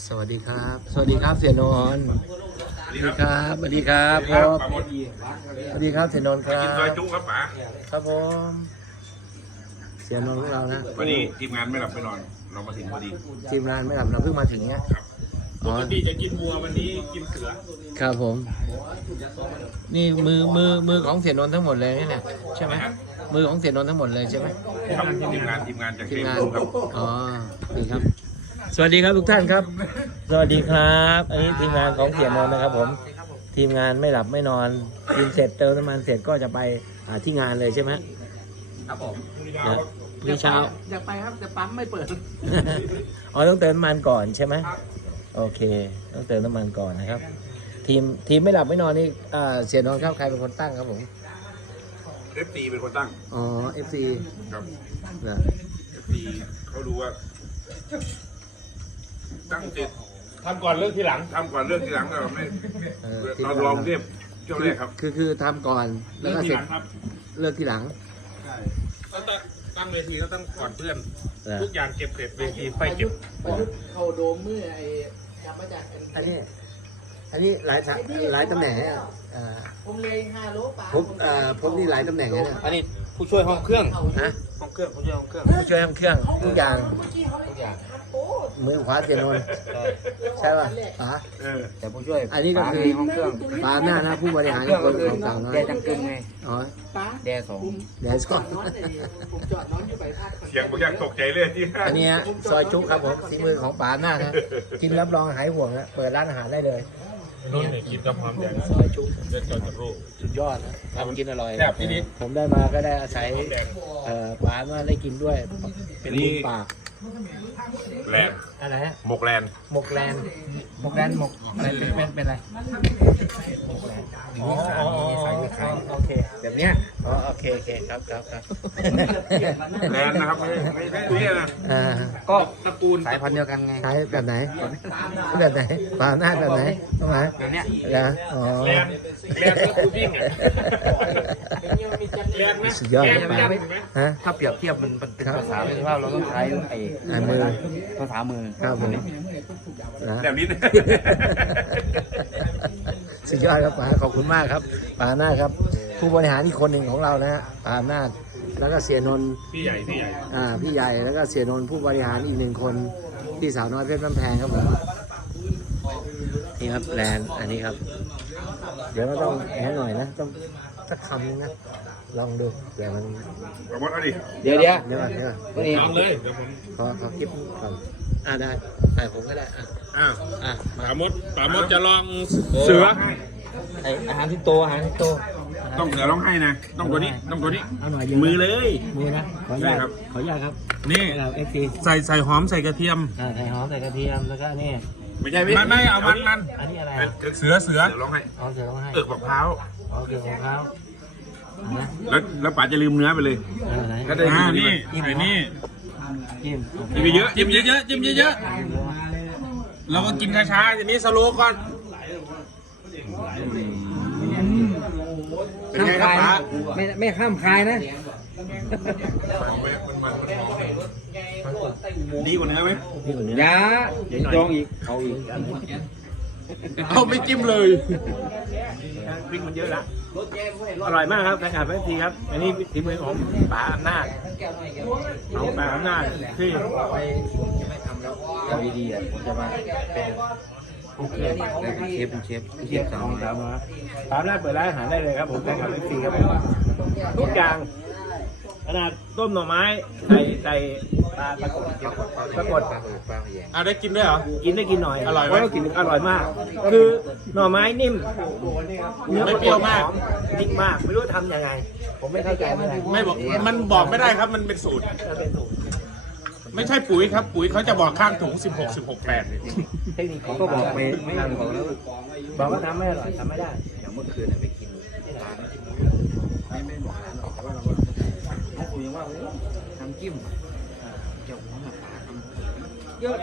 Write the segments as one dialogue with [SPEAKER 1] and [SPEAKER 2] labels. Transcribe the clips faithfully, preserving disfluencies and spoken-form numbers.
[SPEAKER 1] สวัสดีครับ สวัสดีครับเสียนนท์สวัสดีครับสวัสดีครับพ่อสวัสดีครับเสียนนท์ครับ
[SPEAKER 2] กินซอยจุ๊ครับป๋า
[SPEAKER 1] ครับผมเสียนนท์ของเรานะ
[SPEAKER 2] วันนี้ทีมงานไม่หลับไม่นอนเรามาถึงพอดี
[SPEAKER 1] ทีมงานไม่หลับเราเพิ่งมาถึงเนี้ย
[SPEAKER 2] ปกติจะกินวัววันนี้กินเสือ
[SPEAKER 1] ครับผมนี่มือมือมือของเสียนนท์ทั้งหมดเลยนี่แหละใช่ไหมมือของเสียนนท์ทั้งหมดเลยใช่ไหม
[SPEAKER 2] ครับทีมงานทีมงานจาก
[SPEAKER 1] ที
[SPEAKER 2] เท
[SPEAKER 1] ม
[SPEAKER 2] พ
[SPEAKER 1] งาน
[SPEAKER 2] ครับ
[SPEAKER 1] อ๋อนี่ครับ สวัสดีครับทุกท่านครับ สวัสดีครับอันนี้ทีมงานของเสียนนท์นะครับ ผมทีมงานไม่หลับไม่นอนกินเสร็จเติมน้ำมันเสร็จก็จะไปอ่าที่งานเลยใช่ไหม
[SPEAKER 3] ครับผม
[SPEAKER 1] นะพรุ่งนี้เช้า
[SPEAKER 3] อยากไปครับแต่ปั๊มไม่เปิด
[SPEAKER 1] อ๋อต้องเติมน้ำมันก่อนใช่ไหมโอเค ต้องเติมน้ำมันก่อนนะครับ ทีมทีมไม่หลับไม่นอนนี่อ่าเสียนนท์ครับใครเป็นคนตั้งครับผม
[SPEAKER 2] เอฟซีเป็นคนตั้ง
[SPEAKER 1] อ๋อ เอฟ ซี
[SPEAKER 2] ครับ
[SPEAKER 1] นะ
[SPEAKER 2] เอฟซีเขาดูว่า ตั้งเสร็จ
[SPEAKER 4] ทำก่อนเรื่องที่หลัง
[SPEAKER 2] ทำก่อนเรื่องทีหลังเราไม่
[SPEAKER 1] เออทีม
[SPEAKER 2] เรา
[SPEAKER 1] งาน
[SPEAKER 2] ลองเทียบเจ้าแรกครับ
[SPEAKER 1] คือคือทำก่อนแล้วก็เสร็จเลิกทีหลัง
[SPEAKER 4] ก็ต้องตั้งเวทีก็ต้องก่อนเพื่อน
[SPEAKER 1] เหรอ
[SPEAKER 4] ทุกอย่างเก็บเสร็จเวทีไฟเก็บ
[SPEAKER 3] ประยุทธ์เข้าโดมเมื่อไอ้จำมาจาก
[SPEAKER 1] อันนี้ อันนี้หลายสาหลายตำแหน่งเนี่ยอ่า
[SPEAKER 3] ผมเลยห้าโลป่า
[SPEAKER 1] ผมอ่าผมนี่หลายตำแหน่งนะเนี่ย
[SPEAKER 4] อันนี้ผู้ช่วยห้องเครื่อง
[SPEAKER 1] ฮะ
[SPEAKER 4] ห้องเครื่องผู้ช่วยห้องเครื่อง
[SPEAKER 1] ผู้ช่วยทำเครื่องทุกอย่าง
[SPEAKER 4] ทุกอย่าง
[SPEAKER 1] มือขวาเสียนนท์ใช่ป่ะป๋า
[SPEAKER 2] เออ
[SPEAKER 4] แต่ผู้ช่วย
[SPEAKER 1] อันนี้ก็คือ
[SPEAKER 4] ห้องเครื่อง
[SPEAKER 1] ป๋าหน้านะผู้บริหารคนของสาวน้อย
[SPEAKER 4] แดจังกึ่งไง
[SPEAKER 1] อ๋อ
[SPEAKER 3] ป้า
[SPEAKER 4] แดสอง
[SPEAKER 1] เดี๋ยวก่อน
[SPEAKER 3] ผมจอดน้องอยู่ไปภาค
[SPEAKER 2] เสียงบางอย่างตกใจเลยที่
[SPEAKER 1] อันนี้ฮะซอยจุครับผมสีมือของป๋าหน้านะกินรับรองหายห่วงนะเปิดร้านอาหารได้เลย
[SPEAKER 4] นู่นเนี่ยกินกับความแดง
[SPEAKER 1] ซอยจุ
[SPEAKER 4] เดินจอดกับรูป
[SPEAKER 1] สุดยอดนะทำกินอร่อย
[SPEAKER 4] แซ่บนิด
[SPEAKER 1] ผมได้มาก็ได้อาศัยเอ่อป๋ามาได้กินด้วย เป็นบุญปาก
[SPEAKER 2] แลนด์
[SPEAKER 1] อะไรฮะ
[SPEAKER 2] หมกแลนด์
[SPEAKER 1] หมกแลนหมกแลนหมกอะไรเป็นเป็นเป็นอะไรหมกแลนอ๋ออ๋อใส่ไข่โอเคแบบเนี้ยอ๋อโอเคโอเคครับครับครับ
[SPEAKER 2] แลนด์นะครับไม่ไม่ไม่เนี่ยนะ
[SPEAKER 1] อ่า
[SPEAKER 4] ก็ตระกูลสายพันธุ์เดียวกันไง
[SPEAKER 1] ใช้แบบไหนแบบไหนป๋าหน้าแบบไหนตรงไหน
[SPEAKER 4] แบบเนี้ย
[SPEAKER 1] นะอ๋อ
[SPEAKER 4] แลนด์แลนด์ก็คือวิ่งอะแลนด์ไหม
[SPEAKER 1] สุดยอด
[SPEAKER 4] แล
[SPEAKER 1] เลย
[SPEAKER 4] นด์
[SPEAKER 1] ป๋า
[SPEAKER 4] ไหม
[SPEAKER 1] ฮะ
[SPEAKER 4] ถ้าเปรียบเทียบมันเป็นภาษาเป็นว่าเราต้องใช้ไอ้
[SPEAKER 1] อ่ามือ
[SPEAKER 4] ภาษามือ
[SPEAKER 1] ครับผมนะ
[SPEAKER 2] แบบนี้นะ
[SPEAKER 1] สุดยอดครับป๋าขอบคุณมากครับป๋าหน้าครับ ผู้บริหารอีกคนหนึ่งของเรานะฮะป๋าหน้าแล้วก็เสียนนท์
[SPEAKER 4] พี่ใหญ่พี่ใหญ่
[SPEAKER 1] อ่าพี่ใหญ่แล้วก็เสียนนท์ผู้บริหารอีกหนึ่งคนที่สาวน้อยเพชรบ้านแพงครับผมนี่ครับแลนด์อันนี้ครับ เดี๋ยวเราต้องแหนหน่อยนะต้องสักคำนึงนะลองดูเดี๋ยวมัน
[SPEAKER 2] เอาหมดเอาดิ
[SPEAKER 4] เดี๋ยวเดี๋ยว
[SPEAKER 1] เดี๋ยวก่อนเดี๋ยวก่อน
[SPEAKER 4] นี่ทำเลยเดี๋ยวผม
[SPEAKER 1] ขอขอคลิปก่อนอ่าได้ได้ผมก็ได้อ่ะ
[SPEAKER 4] อ่า
[SPEAKER 1] อ่ะมา
[SPEAKER 4] ปามดปามดจะลองเสือ
[SPEAKER 1] ไออาหารที่โตอาหารที่โต
[SPEAKER 2] ต้องเสือร้องไห้นะต้องตัวนี้ต้องตัวนี้
[SPEAKER 1] เอาหน่อยเดียว
[SPEAKER 4] มือเลย
[SPEAKER 1] มือนะขออนุญาต
[SPEAKER 2] ได้ครับ
[SPEAKER 1] ขออนุญาตครับ
[SPEAKER 4] นี่
[SPEAKER 1] เราเอฟซี
[SPEAKER 4] ใส่ใส่หอมใส่กระเทียม
[SPEAKER 1] อ่าใส่หอมใส่กระเทียมแล้วก็นี่
[SPEAKER 2] ไม่ใช่
[SPEAKER 4] ไม่ไม่เอามันมัน
[SPEAKER 1] อันนี้อะไร
[SPEAKER 2] เป็
[SPEAKER 1] อ่ะ
[SPEAKER 2] น
[SPEAKER 4] เสือเสือ
[SPEAKER 2] เสือร้องไห้
[SPEAKER 1] อ๋อเสือร้องไห้
[SPEAKER 2] เอิกมะพร้าว
[SPEAKER 1] อ๋อเกี่ยวของเขานะ
[SPEAKER 2] แล้วแล้วป๋าจะลืมเนื้อไปเลย
[SPEAKER 1] เออไหน
[SPEAKER 2] ก็ได้
[SPEAKER 4] อ่านี่ใส่นี่
[SPEAKER 1] จิ้ม
[SPEAKER 2] กินไปเยอะ
[SPEAKER 4] จิ้มเยอะๆจิ้มเยอะๆเราก็กินช้าๆทีนี้สโลว์ก่อน
[SPEAKER 2] เป็นไงครับป๋า
[SPEAKER 1] ไม่ไม่ข้ามคายนะ
[SPEAKER 2] ดีกว่าเนื้อไหม
[SPEAKER 1] นี่คนนี้
[SPEAKER 4] ยาจองอีกเอาอีกเอาไม่จิ้มเลย
[SPEAKER 1] พริกมันเยอะละอร่อยมากครับอากาศเป็นทีครับ อันนี้ทีมือของป๋าอำนาจของป๋าอำนาจที่ไปไม่ทำแล้วเอาดีๆอ่ะผมจะมาเป็นผู้เครื่องแล้วเป็นเชฟเป็นเชฟเชฟสาวสาวมาป๋าอำนาจเปิดร้านอาหารได้เลยครับผมแฟนคลับเอฟซีครับผมทุกอย่างขนาดต้มหน่อไม้ใส่ใส่ปลาปลากดปลากด
[SPEAKER 4] เอาได้กินด้วยเหรอ
[SPEAKER 1] กินได้กินหน่อย
[SPEAKER 4] อร่อยไหม
[SPEAKER 1] เพราะว่ากินอร่อยมาก คือหน่อไม้นิ่มเนื้อ
[SPEAKER 4] ไม่เปรี้ยวมาก
[SPEAKER 1] หอนิ่มมาก ไม่รู้ทำยังไง ผมไม่เข้าใจเหมือนกัน
[SPEAKER 4] ไม่บอกมันบอกไม่ได้ครับมันเป็นสูตร
[SPEAKER 1] มันเป็นสูตร
[SPEAKER 4] ไม่ใช่ปุ๋ยครับ ปุ๋ยเขาจะบอกข้างถุงสิบหก สิบหก แปด
[SPEAKER 1] เทคนิคของก็บอกไม่ไม่ทำของแล้วบอกว่าทำไม่อร่อยทำไม่ได้อย่างเมื่อคืนไปกินที่ร้านไม่ไม่บอกร้านหรอกแต่ว่าเราถ้าคุยว่าทำจิ้มเจ้าของมาปลาทำเยอะ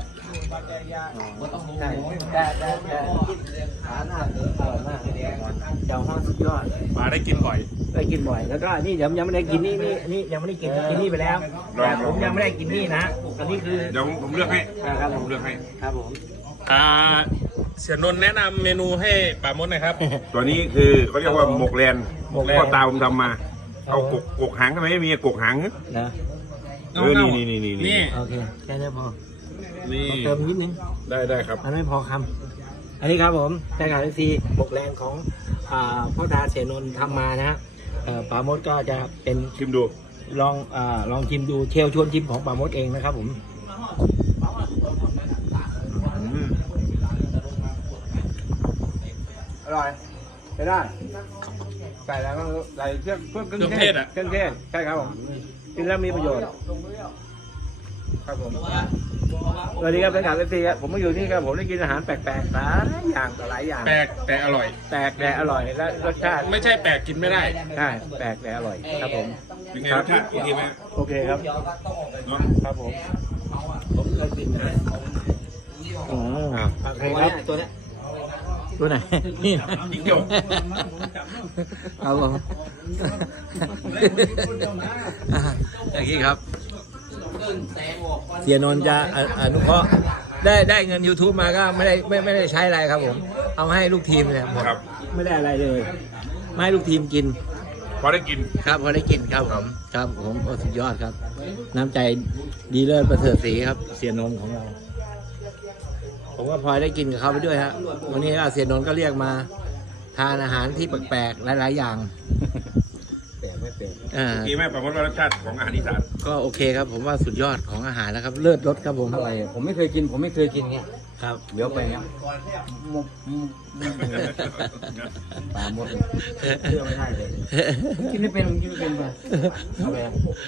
[SPEAKER 1] ได้ได้ได้ได้ปลาหน้าอร่อยมากเจ้าห้องสุดยอด
[SPEAKER 2] ปลาได้กินบ่อย
[SPEAKER 1] ได้กินบ่อยแล้วก็นี่ยังยังไม่ได้กินนี่นี่นี่ยังไม่ได้กินกินนี่ไปแล้วแต่ผมยังไม่ได้กินนี่นะอันนี้คือ
[SPEAKER 2] เดี๋ยวผมผมเลือกให้
[SPEAKER 1] ครับผ
[SPEAKER 2] ผม มเลือกให้
[SPEAKER 1] ครับผม
[SPEAKER 2] อ่าเสียนนท์แนะนำเมนูให้ป่ามดหน่อยครับ ตัวนี้คือเขาเรียกว่าหมกแลนพ่อตาผมทำมา เอากกกกหางทำไมไม่มีกกหาง
[SPEAKER 1] นะ
[SPEAKER 2] เออนี่นี่นี่นี่นี่
[SPEAKER 1] โอเคแค่นี้พอ
[SPEAKER 2] นี่
[SPEAKER 1] เติมนิดนึง
[SPEAKER 2] ได้ได้ครับ
[SPEAKER 1] มันไม่พอคำอันนี้ครับผมแกงไก่ซีบกแรงของอ่าพ่อตาเสนนท์ทำมานะฮะเอ่อปลามดก็จะเป็น
[SPEAKER 2] ชิมดู
[SPEAKER 1] ลองอ่าลองชิมดูเชลชวนชิมของปลามดเองนะครับผม
[SPEAKER 2] อืม
[SPEAKER 1] อร่อยใช้ได้ใส่แล้วก็ใส่เครื่องเครื่อง
[SPEAKER 2] เครื่องเทศอ่ะ
[SPEAKER 1] เครื่องเทศใช่ครับผมกินแล้วมีประโยชน์ครับผมสวัสดีครับเป็นข่าวเอฟซีครับผมมาอยู่นี่ครับผมได้กินอาหารแปลกๆหลายอย่างต่อหลายอย่าง
[SPEAKER 2] แปลกแต่อร่อย
[SPEAKER 1] แปลกแต่อร่อยและรสชาติ
[SPEAKER 2] ไม่ใช่แปลกกินไม่ได้
[SPEAKER 1] ใช่แปลกแต่อร่อยครับผม
[SPEAKER 2] เป็นไงรสชาติโอเคไหม
[SPEAKER 1] โอเคครับ
[SPEAKER 2] เนาะ
[SPEAKER 1] ครับผมผมเคยกินนะอ๋อโอเคครับตัวนี้ตัวไหนนี่
[SPEAKER 2] ยิงเดียว
[SPEAKER 1] เอาลงอย่างนี้ครับเสียนนท์จะออนุเคราะห์ได้ได้เงิน YouTube มาก็ไม่ได้ไม่ไม่ได้ใช้อะไรครับผมเอามาให้ลูกทีมเนี่ยหมด
[SPEAKER 2] ครับ
[SPEAKER 1] ไม่ได้อะไรเลยมาให้ลูกทีมกิน
[SPEAKER 2] พอได้กิน
[SPEAKER 1] ครับพอได้กินครับผมครับผมโอ้สุดยอดครับ น้ำใจดีเลิศประเสริฐศรีครับ เสียนนท์ของเรา ผมก็พลอยได้กินกับเขาไปด้วยฮะวันนี้เสียนนท์ก็เรียกมาทานอาหารที่แปลกๆหลายๆอย่างแปลกไม่แปลกอ่า
[SPEAKER 2] ดีไหมป่ามดว่ารสชาติของอาหารอีสาน
[SPEAKER 1] ก็โอเคครับ ผมว่าสุดยอดของอาหารแล้วครับ เลิศรสครับผม
[SPEAKER 4] อะไรผมไม่เคยกินผมไม่เคยกินไง
[SPEAKER 1] ครับ
[SPEAKER 4] เดี๋ยวไปเนี้ยมุกมุกปลาหมดเลยเชื่อไม่ได้เลยกินไม่เป็นกินไม่เป็นไปเอาไป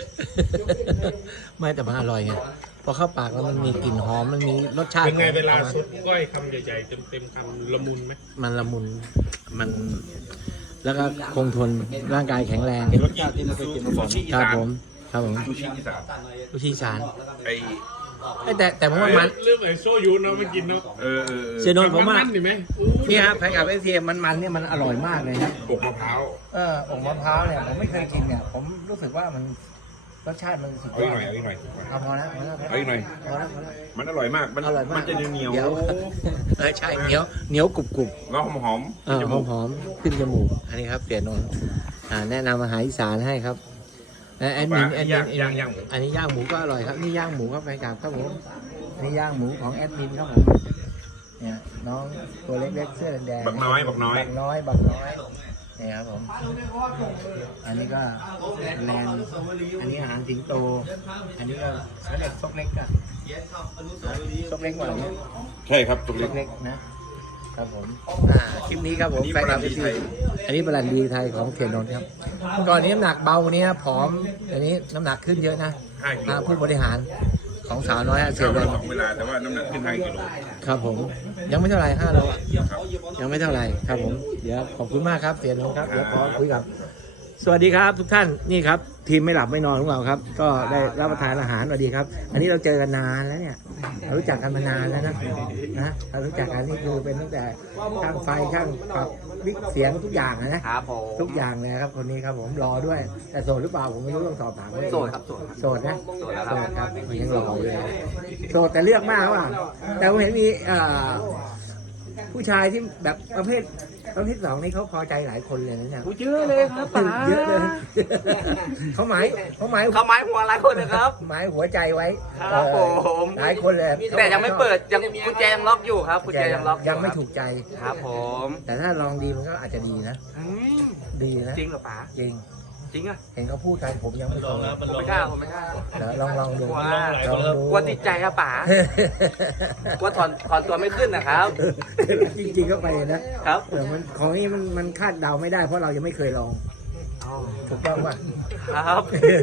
[SPEAKER 1] ไม่แต่มันอร่อยไงพอเข้าปากแล้วมันมีกลิ่นหอมมันมีรสชาติ
[SPEAKER 2] เป็นไงเวลา
[SPEAKER 1] ของมัน
[SPEAKER 2] ซุปก้อยคำใหญ่ๆเต็มๆคำละมุนไหม
[SPEAKER 1] มันละมุนมัน แล้วก็คงทนร่างกายแข็งแรง
[SPEAKER 2] รสชาติที่เราเคยกินมาก่อน
[SPEAKER 1] ครับผมครับผม
[SPEAKER 2] ซูชิอีสาน
[SPEAKER 1] ลูกชิ้นสาร
[SPEAKER 2] ไอ
[SPEAKER 1] เอ้ยแต่แต่ผมว่ามัน
[SPEAKER 2] เรื่องไอโซยูนเราไม่กินเนาะเออเออ
[SPEAKER 1] เสียนนท์ผมว่า
[SPEAKER 2] ดิไหม
[SPEAKER 1] นี่ครับแพนกับเอเซียมันมันเนี่ยมันอร่อยมากเลยครับ
[SPEAKER 2] กบมะพร้าว
[SPEAKER 1] เออองมะพร้าวเนี่ยผมไม่เคยกินเนี่ยผมรู้สึกว่ามันรสชาติมันสุด
[SPEAKER 2] เอา
[SPEAKER 1] ย
[SPEAKER 2] อีก
[SPEAKER 1] อ
[SPEAKER 2] ห
[SPEAKER 1] ด
[SPEAKER 2] น่อยเอาอีกหน่อย
[SPEAKER 1] เอาพอแล้วพอแล้ว
[SPEAKER 2] เอาอีกหน่อย
[SPEAKER 1] พอแล้วพอแล้ว
[SPEAKER 2] มันอร่อยมากมัน
[SPEAKER 1] อร่อยมาก
[SPEAKER 2] มันจะเหนียว
[SPEAKER 1] เดี๋ยวเออใช่เหนียวเหนียวกรุบกรุบ
[SPEAKER 2] แล้วหอมหอม
[SPEAKER 1] เออหอมหอมขึ้นจมูกอันนี้ครับเสียนนท์อ่าแนะนำอาหารอีสานให้ครับและแอดมินแอดมิ
[SPEAKER 2] ย่าง
[SPEAKER 1] น
[SPEAKER 2] ย่างย่างหมู
[SPEAKER 1] อันนี้ย่างหมูก็อร่อยครับนี่ย่างหมูครับไปกับครับผมอันนี้ย่างหมูของแอดมินครับผมเนี่ยน้องตัวเล็กๆเสื้อแดงๆ
[SPEAKER 2] บักน้อยบักน้อย
[SPEAKER 1] บักน้อยบักน้อยนี่ครับผมอันนี้ก็แลนด์อันนี้อาหารสิงโต อันนี้ก็เขาเรียกซกเล็กอะซกเล็กกว่านี้
[SPEAKER 2] ใช่ครับตรง
[SPEAKER 1] ซ
[SPEAKER 2] นี้
[SPEAKER 1] กเล็กนะครับผมอ่าคลิปนี้ครับผม
[SPEAKER 2] อันนี้
[SPEAKER 1] แฟนคลับ
[SPEAKER 2] บรันดีไทย
[SPEAKER 1] อันนี้บรันดีไทยของเขียนนนท์ครับก่อนนี้น้ำหนักเบาวันนี้นะผอมอันนี้น้ำหนักขึ้นเยอะนะ
[SPEAKER 2] ห้ากิโล
[SPEAKER 1] อ่าผู้บริหารของสาวน้อยฮะเสีย
[SPEAKER 2] เช้า
[SPEAKER 1] เงิ
[SPEAKER 2] วัน นสองเวลาแต่ว่าน้ำหนักขึ้นห้ากิโล
[SPEAKER 1] ครับผมยังไม่เท่าไหร่ห้าโลอะยังไม่เท่าไหร่ครับผมเดี๋ยวขอบคุณมากครับเสียนนท์ครับเดี๋ยวขอคุยกับ สวัสดีครับทุกท่านนี่ครับ ทีมไม่หลับไม่นอนของเราครับ ก็ได้รับประทานอาหารสวัสดีครับ อันนี้เราเจอกันนานแล้วเนี่ยเรารู้จักกันมานานแล้วนะนะเรารู้จักกันนี่คือเป็นตั้งแต่ช่างไฟช่างปรับวิกเสียงทุกอย่างนะครับ
[SPEAKER 3] ผม
[SPEAKER 1] ทุกอย่างเลยครับคนนี้ครับผมรอด้วย แต่โสดหรือเปล่าผมไม่รู้ต้องสอบถามเขาเอง
[SPEAKER 3] โสดครับโสดครับ
[SPEAKER 1] โสดนะโสดครับมันยังรออยู่เลยโสดแต่เลือกมากว่าแต่ผมเห็นมีเอ่อผู้ชายที่แบบประเภทประเภทสองนี่เขาพอใจหลายคนเลยนะเนี่ย
[SPEAKER 3] เยอะเลยครับป๋า
[SPEAKER 1] เยอะเลย เขาหมายเขาหมาย
[SPEAKER 3] เขาไม้หัวหลายคนนะครับ
[SPEAKER 1] หมายหัวใจไว้
[SPEAKER 3] ครับ
[SPEAKER 1] เออ
[SPEAKER 3] ผม
[SPEAKER 1] หลายคนเลย
[SPEAKER 3] แต่ยังไม่เปิดยังกุญแจยังล็อกอยู่ครับกุญแจยังล็อกอ
[SPEAKER 1] ยังไม่ถูกใจ
[SPEAKER 3] ครับผม
[SPEAKER 1] แต่ถ้าลองดีมันก็อาจจะดีนะ
[SPEAKER 3] อืม
[SPEAKER 1] ดีนะ
[SPEAKER 3] จริงเหรอป๋า
[SPEAKER 1] จริง
[SPEAKER 3] จริงอ่ะ
[SPEAKER 1] เห็นเขาพูดกันผมยังไม่เคย
[SPEAKER 3] ผมไม่กล้าผมไม่กล้า
[SPEAKER 1] เดี๋ยวลองลองดู
[SPEAKER 3] กลัว
[SPEAKER 1] ลองดู
[SPEAKER 3] กลัวติดใจอะป๋า กลัวถอนถอนตัวไม่ขึ้นนะครับ
[SPEAKER 1] จริงๆก็ไปนะครับ แต่มันของนี้มันมันคาดเดาไม่ได้เพราะเรายังไม่เคยลอง
[SPEAKER 3] อ๋อ
[SPEAKER 1] ถูกต้องป่ะ
[SPEAKER 3] ครับ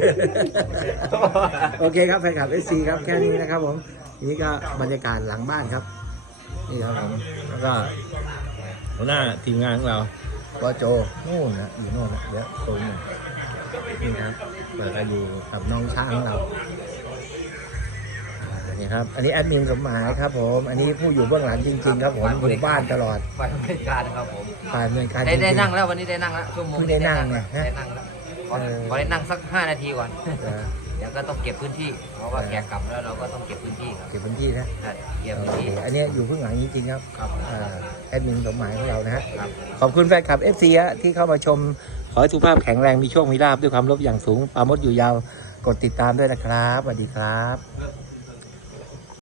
[SPEAKER 1] โอเคครับแฟนคลับเอสซีครับแค่นี้นะครับผมนี่ก็บรรยากาศหลังบ้านครับนี่ครับผมแล้วก็หัวหน้าทีมงานของเราวโจนู่นนะอยู่นู่นนะเดี๋ยวโซนหนึ่งนี่ครับเปิดกันอยู่กับน้องช้างของเราอ่า
[SPEAKER 5] นี่ครับอันนี้แอดมินสมหมายครับผมอันนี้ผู้อยู่เบื้องหลังจริงๆครับผมอยู่บ้านตลอด
[SPEAKER 3] ฝ่ายบริการครับผม
[SPEAKER 5] ฝ่ายบริการ
[SPEAKER 3] ได้
[SPEAKER 5] จ
[SPEAKER 3] ได้
[SPEAKER 5] ริง
[SPEAKER 3] นั่งแล้ววันนี้ได้นั่งแล้วชั่วโมง
[SPEAKER 5] เพิ่งได้นั่งเนี่ยนะ
[SPEAKER 3] ได้นั่งแล้วขอ
[SPEAKER 5] เออ
[SPEAKER 3] ขอได้นั่งสักห้านาทีก่อน
[SPEAKER 5] ๆเออ
[SPEAKER 3] เดี๋ยวก็ต้องเก็บพื้นที่เพราะว่าแขกกลับแล้วเราก็ต้องเก็บพื้นที่ครับ
[SPEAKER 5] เก็บพื้นที่นะ
[SPEAKER 3] ใช่เก็บ
[SPEAKER 5] โอ
[SPEAKER 3] พื้น
[SPEAKER 5] เค
[SPEAKER 3] ที่
[SPEAKER 5] อันนี้อยู่เบื้องหลังจริงๆครับ
[SPEAKER 3] ครับ
[SPEAKER 5] อ่าแอดมินสมหมายของเรานะฮะ
[SPEAKER 3] ครับ
[SPEAKER 5] ขอบคุณแฟนคลับ เอฟ ซี ฮะที่เข้ามาชม ขอให้สุขภาพแข็งแรง มีโชค มีลาภด้วยความลบอย่างสูงปราโมทอยู่ยาว กดติดตามด้วยนะครับ สวัสดีครับ